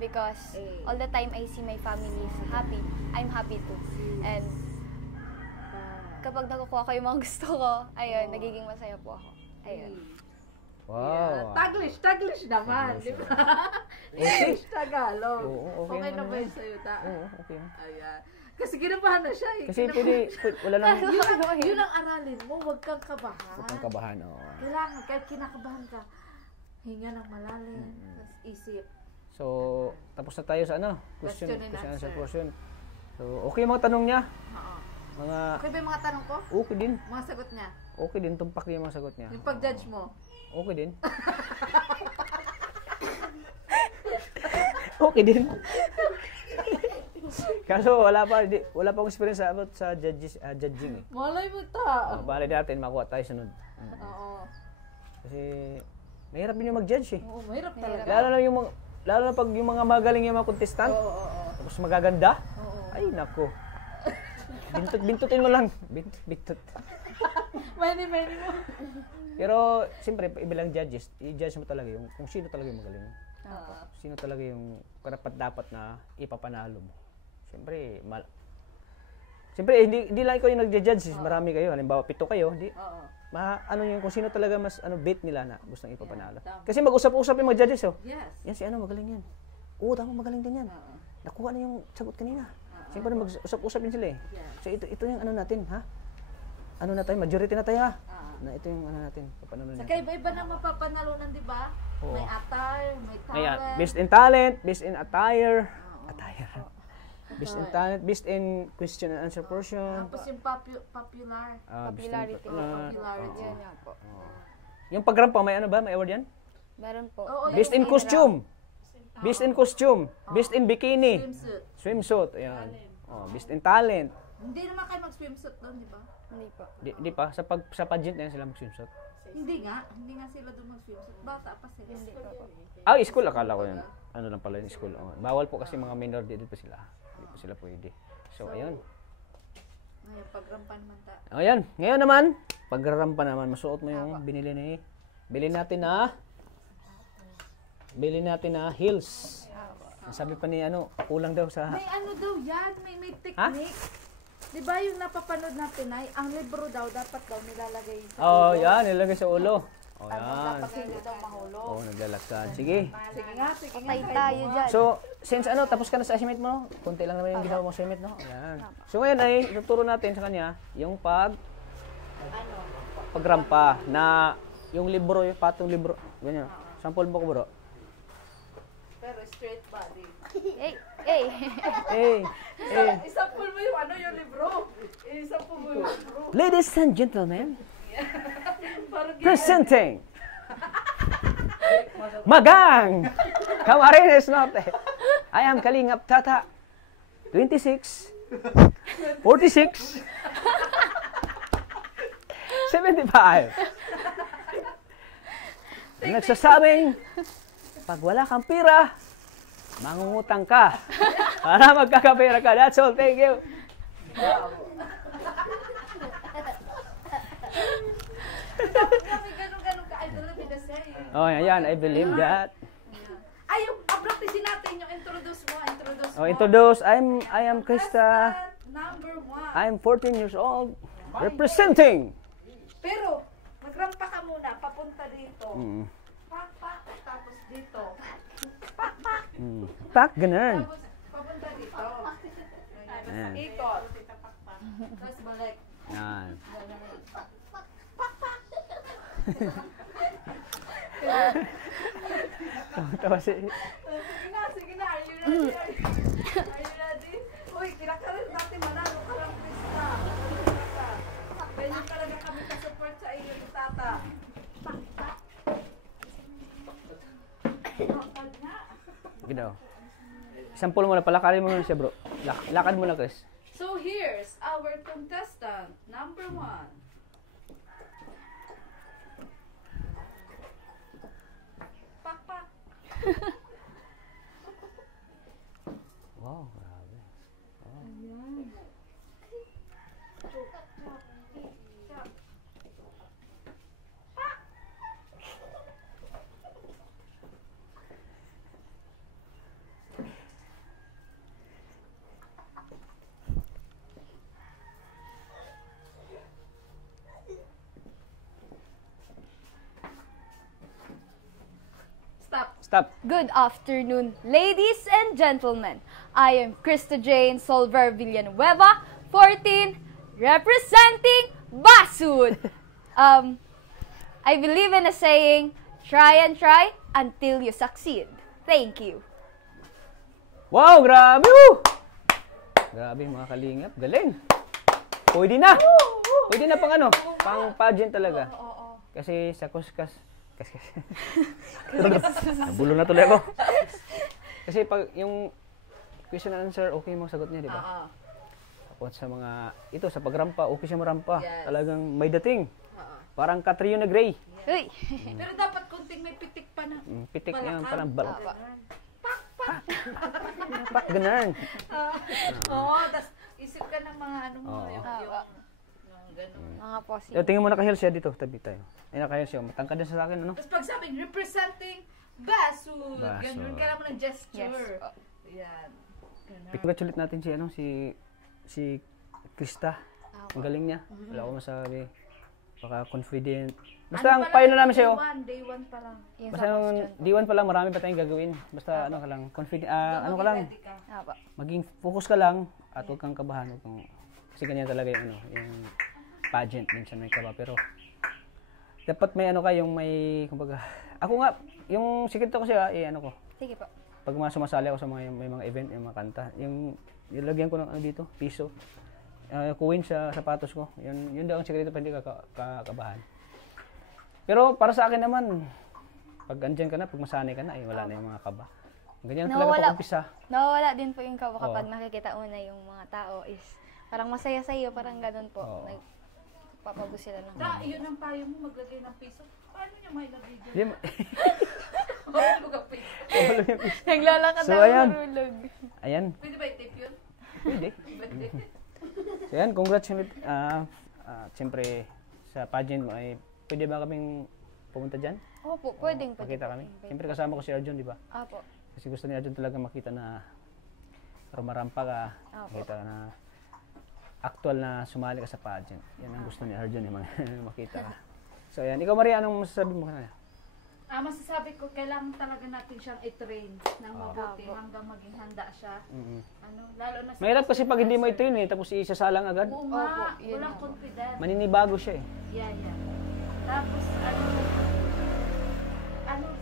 Because Eh. all the time I see my family is happy, I'm happy too. And kapag nakukuha ko yung mga gusto ko, ayun, Oh. nagiging masaya po ako. Ayun. Wow. Taglish naman, Taglish, di ba? English, Tagalog. Oo, okay Okay na naman ba yan. yun sa'yo, ta? Oo, okay. Ayan. Kasi ginabahan na siya eh. Kasi wala lang. Yun ang aralin mo, huwag kang kabahan. Huwag kang kabahan. Oo. Kailangan, kahit kinakabahan ka, hinga ng malalim, tapos isip. So, tapos na tayo sa Question and answer. portion. So, okay yung mga tanong niya. Oo. Mga, Okay ba yung mga tanong ko? okay din. Mga sagot niya? Okay din, tumpak din yung mga sagot niya. Yung pag-judge mo? Okay din. Okay din. Kaso wala pa akong experience about sa judging eh. Malay mo ta. Bali natin makuha tayo sunod. Oo. Kasi mahirap din yung mag-judge eh. Oo, mahirap talaga. Lalo na pag yung mga magaling yung mga contestant, Oo. tapos magaganda. Oo. Ay nako. Bintutin mo lang. Bintot. Many mo. Pero siyempre iba lang judges, i-judge mo talaga yung kung sino talaga yung magaling. Ah. Sino talaga yung karapat dapat na ipapanalo mo. Siyempre hindi lang ikaw yung nagja-judge, marami kayo. Halimbawa 7 kayo, Oo. ano yung kung sino talaga mas bet nila na gustong ipapanalo. tama. Kasi mag-usap-usap yung mga judges oh. Yes. Yan si magaling yan. Oo, tama magaling din yan. Oo. Nakuha na yung sagot kanina. Siyempre mag-usap-usap din sila eh. Yes. So ito yung natin, ha? Ano na tayo, majority na tayo ha. Ah. Na ito yung natin, papanalo Saka natin. iba-iba nang mapapanalunan, di ba? Oo. May attire, may Ayan, talent. based in talent, based in attire. Oo. Attire. Based in talent, based in question and answer portion. Tapos yung popular. Based in Popularity. Popularity. Yan nga po. Yung pagrampa, may ano ba? May award yan? Meron po. Oo, Based in costume. Based in costume. Based in bikini. Swimsuit. Swimsuit. Ayan. Based in talent. Hindi naman kayo mag-swimsuit doon, di ba? Hindi po. Di pa. Sa pageant na yan sila mag-swimsuit. Hindi nga sila doon mag-swimsuit. Bata pa sila. Hindi po. School. Akala ko yan. Ano lang pala yung school. Bawal po kasi mga minor de edad pa sila. Hindi pa sila pwede. So, ayun. Ngayon, pagrampan man ta. Ayan. Ngayon naman, pagrampa naman, masuot mo yung Bilhin natin na heels. Sabi pa ni kulang daw sa... May ano daw yan, may technique. Di ba yung napapanood natin ay, ang libro daw, dapat daw nilalagay sa Oh, ulo. yan. Nilagay sa ulo. Oh, yan. Dapat hindi daw mahulog. Oh, naglalakad. Sige. Sige nga. Patay tayo dyan. So, since tapos ka na sa assignment mo, konti lang naman yung ginawa mo sa assignment, no? Ayan. So, ngayon ay, ituturo natin sa kanya yung pagrampa na yung libro, yung patong libro. Ganyan. Sample mo ko, bro. Pero straight body. Hey, hey. Isampul mo yung yung libro. Isampul mo yung libro. Ladies and gentlemen, presenting Magang Camarines Norte. I am Kalingap Tata, 26, 46, 75. Nagsasabing, pag wala kang pira, mangungutang ka para magkakapira ka. That's all. Thank you. Kami ganun ka, idol na pinasay. Oh, yan, I believe that. Ay, yung practicein natin yung introduce mo. Oh, introduce. I am Krista. Number 1. I'm 14 years old. Representing. Pero, magrampa ka muna, papunta dito. Mm. Pak, pak, tapos dito. Pak, ganun. Tapos, papunta dito. Ayan. Ikot. Tapos balik. Yan. Tawa si... Sige na. Are you ready? Are you ready? Uy, kinakaroon natin manalo ka lang, Krista. Ganyan talaga kami ka-support sa iyo ni Tata. Sige daw. Sampul mo na, palakarin mo na siya, bro. Lakad mo na, Chris. So here's our contestant, number 1. Pak, pak. Wow, grabe. Stop. Stop. Good afternoon, ladies and gentlemen. I am Krista Jane Solver Villanueva, 14, representing Basud. I believe in a saying, try and try until you succeed. Thank you. Wow, grabe! Woo! Grabe mga kalingap. Galing. Pwede na. Pwede na pang ano, pang pageant talaga. Kasi sa kuskas. Nabulo na tuloy ako. Kasi pag yung question and answer, okay mo sagot niya, di ba? Tapos sa mga, ito sa pagrampa, okay siya marampa. Yes. Talagang may dating. Parang Catriona Gray. Uy. Pero dapat kunting may pitik pa na. Pitik niya, Balakang. parang balak. Apa. Pak, ganun. Oo, tas isip ka ng mga ano mo, Oo. yung ganun. Mga possible. Yo, tingin mo naka-heels siya dito, tabi tayo. Ay, naka-heels siya. Matangkad din sa akin, ano? Tapos pag sabing representing Basud, Basud. ganun ka lang mo ng gesture. Yes. Yan. Ganun. Congratulate natin si, ano, si Krista. Ang galing niya. Wala ko masabi. Baka confident. Basta ang pala, payo na namin sa'yo. Day one pa lang. Yung Basta sa yung question. D1 pa lang, marami pa tayong gagawin. Basta ano ka lang, confident, ano ka lang, Ready ka. Apa. maging focus ka lang at huwag kang kabahan. Huwag kang, kasi ganyan talaga yung, ano, yung pageant, minsan may kaba. Pero dapat may ano ka, yung may, kumbaga, ako nga, yung sikreto ko siya, ano ko, Sige po. pag mga sumasali ako sa mga, may mga event, yung mga kanta, yung nilagyan ko ng ano dito, piso, kuwin sa sapatos ko. Yun daw ang sikreto, pa hindi ka kabahan. Pero para sa akin naman, pag andyan ka na, pag masanay ka na, wala na yung mga kaba. Ganyan talaga pag umpisa. Nawawala din po yung kaba kapag Oo. nakikita una yung mga tao is parang masaya sa iyo, parang ganun po. Oo. Nagpapagod sila ng Yun ang payo mo, maglagay ng piso. Paano niya may nabigyan? Hindi mo- Hulog ang piso. Naglalakad So, na ayan. marulog. Ayan, Pwede ba i-tip yun? pwede. Pwede. So yan, congrats ulit. Siyempre, sa pageant mo ay, pwede ba kaming pumunta dyan? Opo, pwedeng pwede. Makita kami. Siyempre kasama ko si Arjun, di ba? Apo. Kasi gusto ni Arjun talaga makita na rumarampa ka, Opo. makita na actual na sumali ka sa pageant. Yan ang gusto ni Arjun, makita ka. So yan, ikaw Maria, anong masasabi mo kanina? Masasabi ko, kailangan talaga natin siyang i-train ng mabuti Opo. hanggang maging handa siya. Mm-hmm. Lalo na sa Mahirap kasi pag hindi mo i-train tapos isasalang agad. Oo Opo, nga, yun walang nga. confidence. Maninibago siya eh. Yeah. Tapos,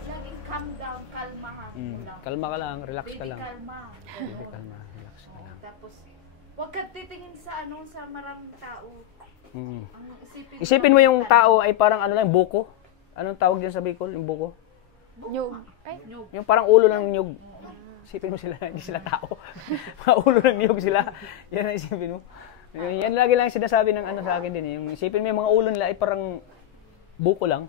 laging calm down, kalmahan mo lang. Kalma ka lang, relax ka Baby lang. kalma. Baby, kalma, relax ka Oo, lang. tapos, huwag ka titingin sa sa maraming tao. Mm. Ang Isipin mo yung tao ay parang ano lang, buko. Anong tawag dyan sa Bicol, yung buko? Nyug. Ay, Nyug. Yung parang ulo ng nyug. Isipin mo sila, hindi sila tao. Mga ulo ng nyug sila. Yan ang isipin mo. Yan lagi lang sinasabi ng ano sa akin din. Yung isipin mo yung mga ulo nila ay parang buko lang.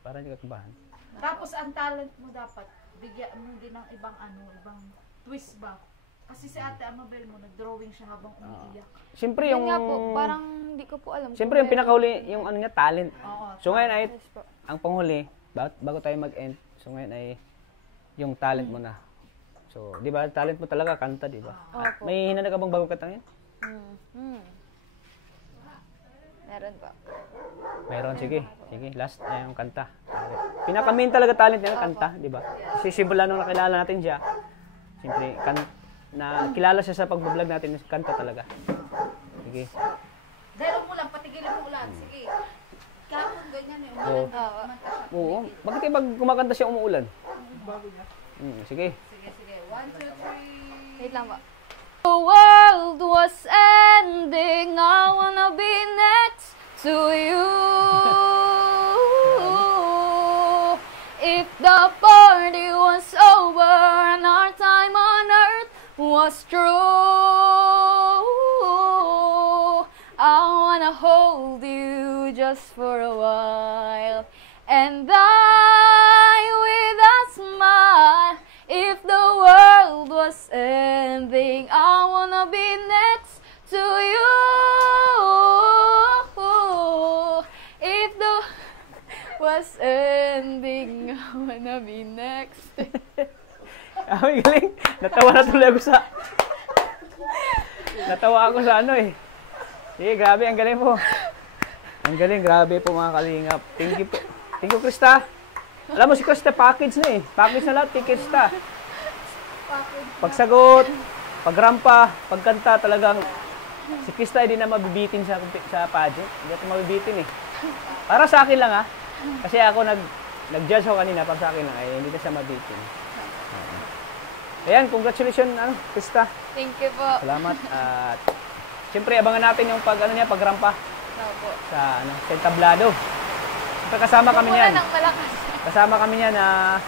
Para hindi ka kabahan. Tapos, ang talent mo dapat, bigyan mo din ng ibang ibang twist ba? Kasi si Ate Amabel mo, nag-drawing siya habang umiiyak. Siyempre yun yung... nga po, parang hindi ko po alam. Siyempre yung pinakahuli, yung ano niya, talent. Oo. So ngayon ay, Yes po. ang panghuli, bago tayo mag-end, so ngayon ay yung talent mo na. So, di ba, talent mo talaga, kanta, di ba? Opo. May hinanap ka bang bago kanta ngayon? Meron po. Mayroon, sige. Sige, last ay yung kanta. Pinaka-main talaga talent niya, kanta, di ba? Kasi simula nung nakilala natin siya, siyempre, na kilala siya sa pag-vlog natin, kanta talaga. Sige. Dahil umulan, patigilin mo ulan. Sige. Kahapon ganyan eh. Oo. Kumanta siya. Oo. Bakit kayo pag kumakanta siya umuulan? Sige. Sige, sige. 1, 2, 3. Wait lang po. The world was ending, I wanna be next to you. If the party was over and our time on earth was true, I wanna hold you just for a while and die with a smile. If the world was ending, I wanna be next to you. If the was ending, I wanna be next. Ay, galing. Natawa na tuloy ako sa... Natawa ako sa ano eh. Sige, grabe. Ang galing po. Ang galing. Grabe po mga kalingap. Thank you po. Thank you, Krista. Alam mo si Krista, package na eh. Package na lahat kay Krista. Pagsagot, pagrampa, pagkanta, talagang si Krista hindi na mabibitin sa pageant. Hindi ako mabibitin eh. Para sa akin lang ah. Kasi ako nag-judge ako kanina, pag sa akin lang ay hindi na siya mabitin. Ayan, congratulations, Krista. Thank you po. Salamat. At siyempre, abangan natin yung pagrampa Opo. sa entablado. Siyempre, kasama kami niyan. Wala nang malakas. Kasama kami niyan na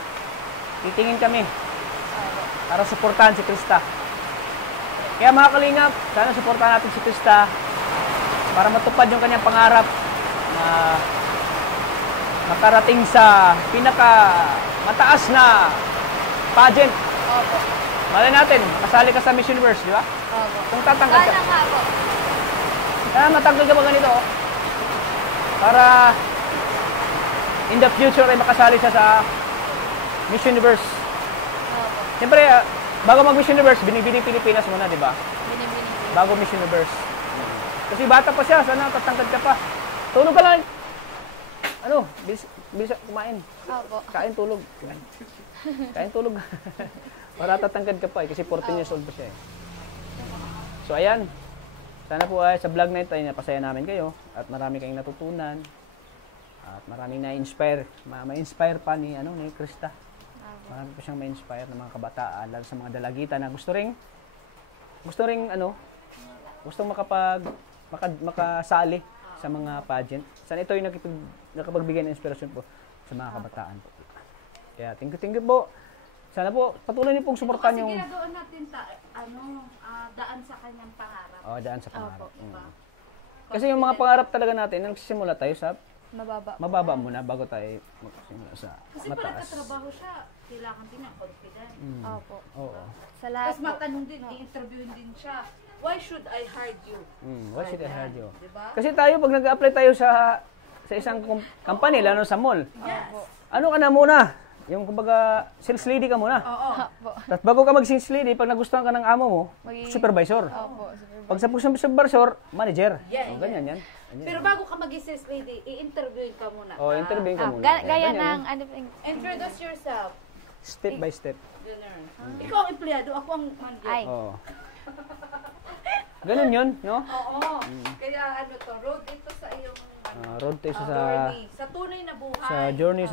titingin kami para suportahan si Krista. Kaya mga kalingap, sana suportahan natin si Krista para matupad yung kanyang pangarap na makarating sa pinaka mataas na pageant. Opo. Malay natin, kasali ka sa Miss Universe, di ba? Opo. Kung tatanggal ka. Sana nga po. Matanggal ka ba ganito? Para in the future ay makasali siya sa Miss Universe. Opo. Siyempre, bago mag Miss Universe, binibini Pilipinas muna, di ba? Binibini. Bago Miss Universe. Kasi bata pa siya, sana tatangkad ka pa. Tulog ka lang. Ano, bilis kumain. Opo. Kain, tulog. Kain, tulog. Para tatangkad ka pa eh, kasi 14 years old pa siya eh. So ayan, sana po ay sa vlog na ito ay napasaya namin kayo at marami kayong natutunan at maraming na-inspire, ma-inspire pa ni Krista. Marami pa siyang ma-inspire ng mga kabataan, lalo sa mga dalagita na gustong makasali sa mga pageant. Sana ito yung nakapagbigay ng inspirasyon po sa mga kabataan po. Kaya thank you po. Sana po patuloy niyo pong suportahan yung ginagawa natin daan sa kanyang pangarap. daan sa pangarap. Opo. Diba? Kasi yung mga pangarap talaga natin, nagsisimula tayo sa Mababa. mababa muna bago tayo magsimula sa Kasi pag mataas. nagkatrabaho siya, kailangan din ng confident. Opo. Oo. Sa lahat Tapos matanong din, i-interviewin din siya. Why should I hire you? What should I hire you? Diba? Kasi tayo, pag nag-apply tayo sa isang company, lalo sa mall, Yes. ano ka na muna? Yung kumbaga, sales lady ka muna. Oo. Opo. At bago ka mag-sales lady, pag nagustuhan ka ng amo mo, Magiging- supervisor. Opo. Pag sa supervisor, manager. Yeah, Ganyan yan. Pero bago ka mag-sales lady, i-interviewin ka muna. Interview ka muna. Gaya Ganyan, ng ano pang Introduce yourself. step by step. Ganun. Ikaw ang empleyado, ako ang manager. ay. Oo. Ganun yun, no? Oo. Kaya road ito sa iyong Road tayo sa journey. Sa tunay na buhay. sa journey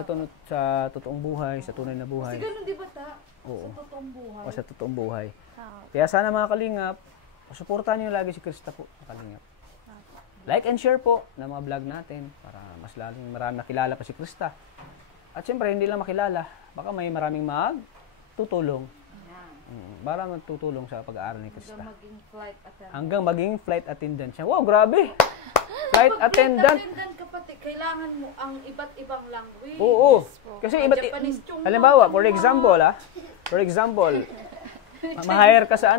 sa totoong buhay, sa tunay na Kasi buhay. ganun di ba ta? Oo. Sa totoong buhay. O sa totoong buhay. Ah, Kaya sana mga kalingap, suportahan niyo lagi si Krista po, mga kalingap. Like and share po ng mga vlog natin para mas lalong marami nakilala pa si Krista. At siyempre, hindi lang makilala, baka may maraming magtutulong. Yan. Para magtutulong sa pag-aaral ni Krista. Hanggang maging flight attendant. Hanggang maging flight attendant siya. Wow, grabe! Flight attendant. Flight attendant ka pati, kailangan mo ang iba't ibang language. Oo. Kasi Japanese chungwa, halimbawa, for chungwa. example, ma-hire ka sa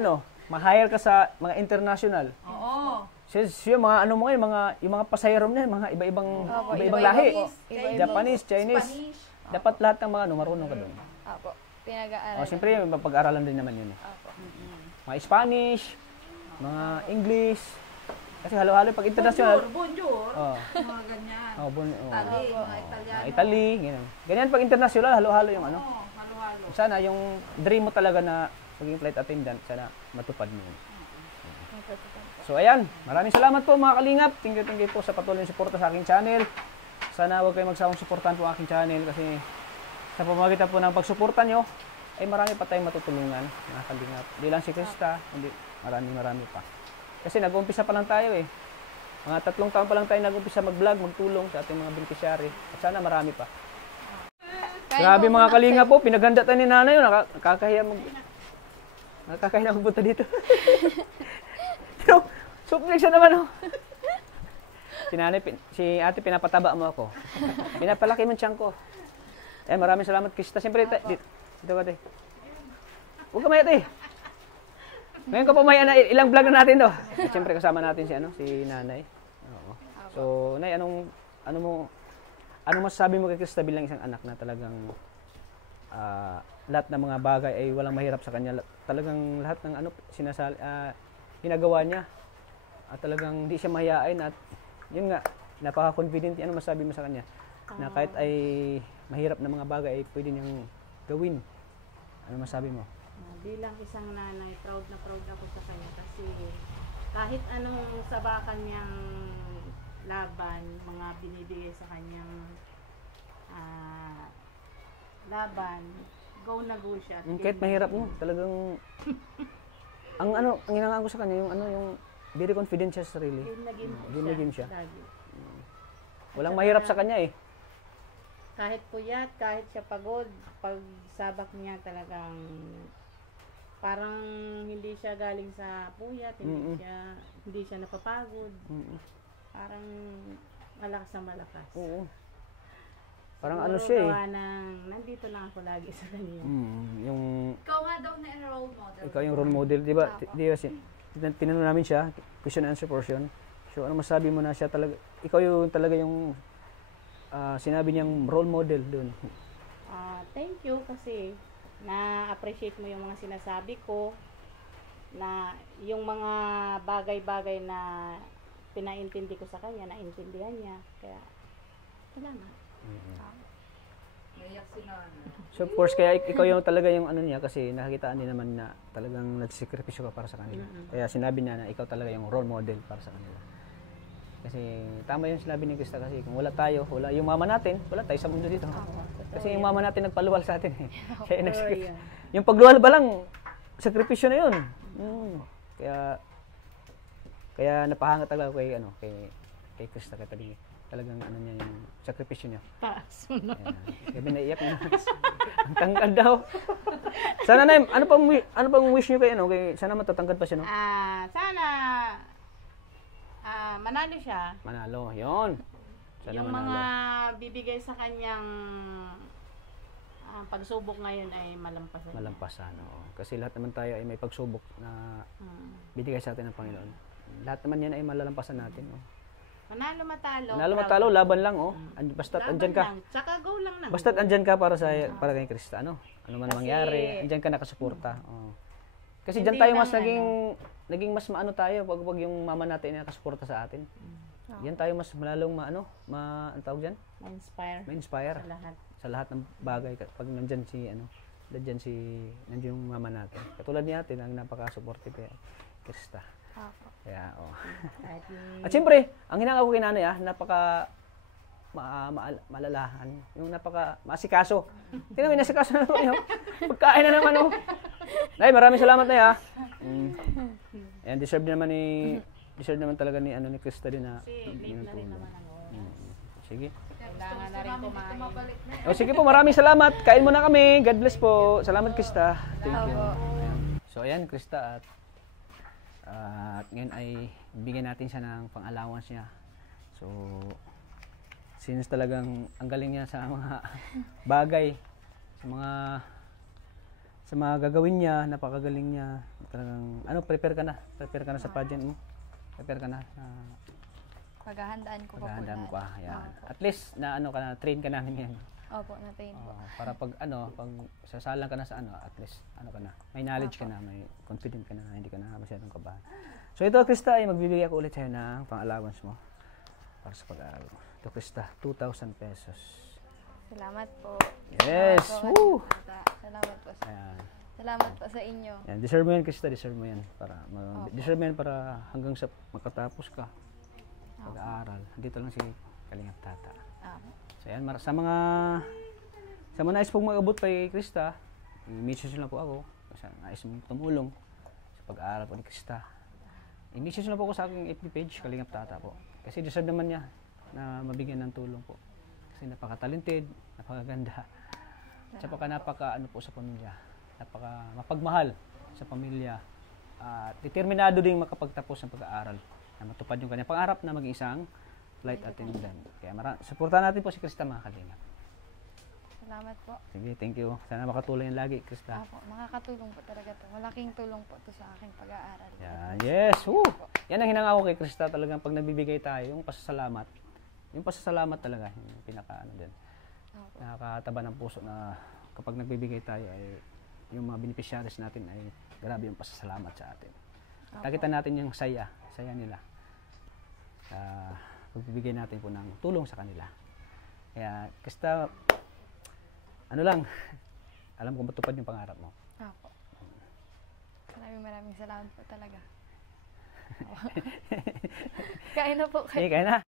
ma-hire ka sa mga international. Oo. Yung mga ano mo ngayon, yung mga pasahero niya, mga iba-ibang Opo, iba-ibang iba-iba lahi. po. Chinese, Japanese, Chinese. Spanish. Dapat lahat ng mga ano, marunong ka doon. Opo. Pinag-aaralan. Siyempre, mapag-aralan din naman yun eh. Opo. Mga Spanish, mga English. Kasi halo-halo pag international. Bonjour. Oh, Mga ganyan. Italy, Opo. mga Italiano. Italy, ganyan. Ganyan pag international, halo-halo yung ano. Oo, halo-halo. Sana yung dream mo talaga na maging flight attendant, sana matupad mo yun. So ayan, maraming salamat po mga kalingap. Thank you po sa patuloy na suporta sa aking channel. Sana huwag kayong magsawang suportahan po ang aking channel kasi sa pamamagitan po ng pagsuporta nyo, ay marami pa tayong matutulungan mga kalingap. Hindi lang si Krista, hindi, marami pa. Kasi nag-uumpisa pa lang tayo eh. Mga 3 taon pa lang tayo nag-uumpisa mag-vlog, magtulong sa ating mga beneficiary. At sana marami pa. Grabe mga kalingap po, pinaghanda tayo ni nanay yun. Nakakahiya na magpunta dito. Pero, suplex siya naman oh. Si ate pinapataba mo ako. Pinapalaki mo tiyan ko. Maraming salamat Krista. Siyempre, dito ka te. Huwag ka maya te. Ngayon ka pa maya na ilang vlog na natin do. Siyempre kasama natin si nanay. Oo. So, nay, ano masasabi mo kay Krista bilang isang anak na talagang lahat ng mga bagay ay walang mahirap sa kanya. Talagang lahat ng ginagawa niya. At talagang hindi siya mahiyain at yun nga, napaka-confident. Ano masabi mo sa kanya? Na kahit ay mahirap na mga bagay ay pwede niyang gawin. Ano masabi mo? Bilang isang nanay, proud na proud ako sa kanya kasi kahit anong sabakan niyang laban, mga binibigay sa kanyang laban, go na go siya. Kahit mahirap mo, talagang ang ginangaan ko sa kanya yung very confident siya sa sarili. Game na game siya. Lagi. Walang mahirap sa kanya eh. Kahit puyat, kahit siya pagod, pag sabak niya talagang parang hindi siya galing sa puyat, hindi siya napapagod. Parang malakas na malakas. Oo. Parang Siguro siya eh. gawa ng nandito lang ako lagi sa kanya. Ikaw nga daw na role model. Ikaw yung role model, di ba? Tinanong namin siya, question and answer portion. So ano masabi mo na siya talaga, ikaw yung talaga yung sinabi niyang role model doon. Thank you kasi na-appreciate mo yung mga sinasabi ko, na yung mga bagay-bagay na pinaintindi ko sa kanya, naintindihan niya. Kaya, salamat. So of course, kaya ikaw yung talaga yung niya kasi nakakitaan din naman na talagang nagsikripisyo ka para sa kanila. Kaya sinabi niya na ikaw talaga yung role model para sa kanila. Kasi tama yung sinabi ni Krista kasi kung wala tayo, wala yung mama natin, wala tayo sa mundo dito. Kasi yung mama natin nagpaluwal sa atin eh. Kaya yung pagluwal ba lang, sakripisyo na yun. Kaya napahangat talaga kay Krista kay talagang niya yung sakripisyo niya. Taas mo na. Gabi naiyak na. Ang tangkad daw. Sana na, ano pang wish niyo kay sana matatangkad pa siya no? Sana manalo siya. Manalo, 'yon. Sana Yung manalo. mga bibigay sa kanyang pagsubok ngayon ay malampasan. Malampasan, oo. Kasi lahat naman tayo ay may pagsubok na binigay sa atin ng Panginoon. Lahat naman yan ay malalampasan natin, no? Manalo matalo. Manalo matalo, laban lang, oh. Basta't andyan ka. Tsaka go lang na. Basta't andyan ka para kay Krista, ano? Ano man mangyari, andyan ka nakasuporta. Oh. Kasi diyan tayo mas naging mas maano tayo pag yung mama natin ay nakasuporta sa atin. Yan tayo mas malalong ano tawag diyan? Ma-inspire. Sa lahat ng bagay kapag nandiyan yung mama natin. Katulad ni ate, ang napaka-supportive kay Krista. Kaya, At siyempre, ang hinanga ko kay nanay, napaka malalahan. Yung napaka maasikaso. Tingnan mo, nasikaso na naman yung pagkain na naman, Nay, maraming salamat, Nay, Ayan, deserve naman talaga ni Krista din na late na rin naman ang oras. Sige. Kailangan na rin kumain. Sige po, maraming salamat. Kain muna kami. God bless po. Salamat, Krista. Thank you. Ayan. So, ayan, Krista, at ngayon ay bigyan natin siya ng pang-allowance niya. So, since talagang ang galing niya sa mga bagay, sa mga gagawin niya, napakagaling niya. Talagang, prepare ka na sa pageant mo. Prepare ka na. Paghahandaan ko pa po. Paghahandaan mo pa. Yan. At least, train ka namin ngayon. Opo, na-train po. Para pag pag sasalang ka na sa at least ka na, may knowledge ka na, may confident ka na, hindi ka na masyadong kabahan. So ito, Krista, ay magbibigay ako ulit sa'yo ng pang-allowance mo para sa pag-aaral mo. Ito, Krista, 2,000 pesos. Salamat po. Yes! Salamat po, Woo! Salamat po. Ayan. Salamat po sa inyo. Yan, deserve mo yan, Krista, deserve mo yan. Deserve mo yan para hanggang sa makatapos ka. Pag-aaral. Dito lang si Kalingap Tata. So yan, sa mga nais pong mag-abot kay Krista, i-message lang po ako. Sa nais mong tumulong sa pag-aaral po ni Krista. I-message lang po ako sa aking FB page, Kalingap Tata po. Kasi deserve naman niya na mabigyan ng tulong po. Kasi napaka-talented, napakaganda. Tsaka napaka po sa pamilya. Napaka mapagmahal sa pamilya. Determinado ding makapagtapos ng pag-aaral. Na matupad yung kanyang pangarap na maging isang flight attendant. Kaya supportahan natin po si Krista, mga kalingap. Salamat po. Sige, thank you. Sana makatulong yan lagi, Krista. Opo, makakatulong po talaga to. Malaking tulong po to sa aking pag-aaral. Yeah, yes. Woo! Yan ang hinangako kay Krista talagang pag nagbibigay tayo, yung pasasalamat. Yung pasasalamat talaga, yung pinaka din. Opo. Nakakataba ng puso na kapag nagbibigay tayo ay yung mga beneficiaries natin ay grabe yung pasasalamat sa atin. Nakita natin yung saya nila. Pagbibigay natin po ng tulong sa kanila. Kaya, Krista, alam kong matupad yung pangarap mo. Opo. Maraming salamat po talaga. Kain na po kayo. Kain na.